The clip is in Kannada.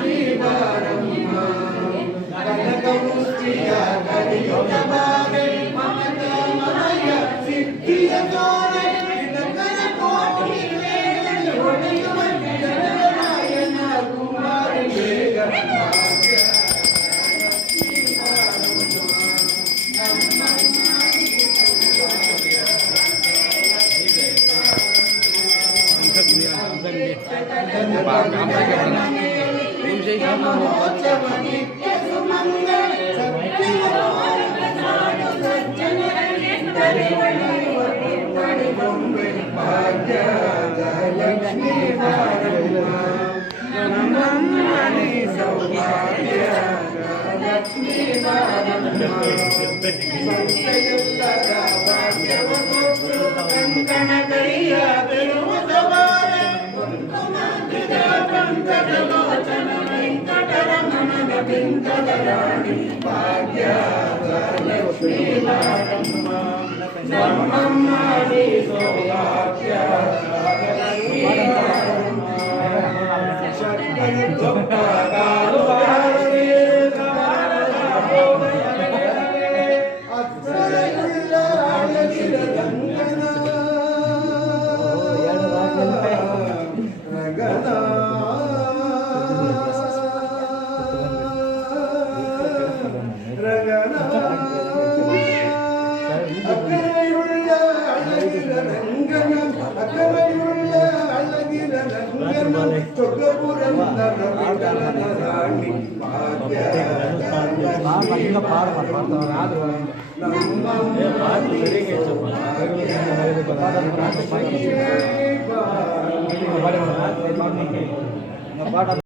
ಲಕ್ಷ್ಮೀ ಬಾರಮ್ಮ ಕನಕಮುಷ್ಟಿಯ ಕಲಿಯುಗ ಬಾರೆ ಮಮತ ಮಮಯ ಸಿದ್ಧಿಯ ತೋರೆ ನಿನಕನ ಕೋಟಿ ವೇಳೆ ಹೊಡೆಯುವ ಜನನಾಯನ ಕುಮಾರಿ ಬೇಗ ಲಕ್ಷ್ಮೀ ನಮ್ಮಮ್ಮನಿ ಸೌಭಾಗ್ಯ ಲಕ್ಷ್ಮೀ ಸಂತೆಯುಲ್ಲದ ಭಾಗ್ಯವ ಕೊಟ್ಟು ಕಂಕಣ ಕೈಯ ಬಿಡುವುದ ಬಾರ ಕುಂಕುಮಾಂಕಿತ ಪಂಕಜ ಲೋಚನ ವೆಂಕಟರಮಣನ ಬಿಂಕದ ರಾಣಿ ಭಾಗ್ಯ ಲಕ್ಷ್ಮೀ ಬಾರಮ್ಮ ನಮ್ಮಮ್ಮನಿ ಸೌಭಾಗ್ಯ ಲಕ್ಷ್ಮೀ ಬಾರಮ್ಮ ಶಕ್ತಿಯುಕ್ತ ಕಾಲು ಅಕ್ಷರಯುಳ್ಳ ಅಳಗಿರ ರಂಗನ ರಗನ ರಗನ ಅಕ್ಕರೆಯುಳ್ಳ ಅಳಗಿರ ರಂಗನ ಅಕ್ಕರೆಯುಳ್ಳ ಅಳಗಿರ ರಂಗನ ತೊಗಪುರಂದರ ವಿಠಲನ ರಾಣಿ ಭಾಗ್ಯ ನಮ್ಮ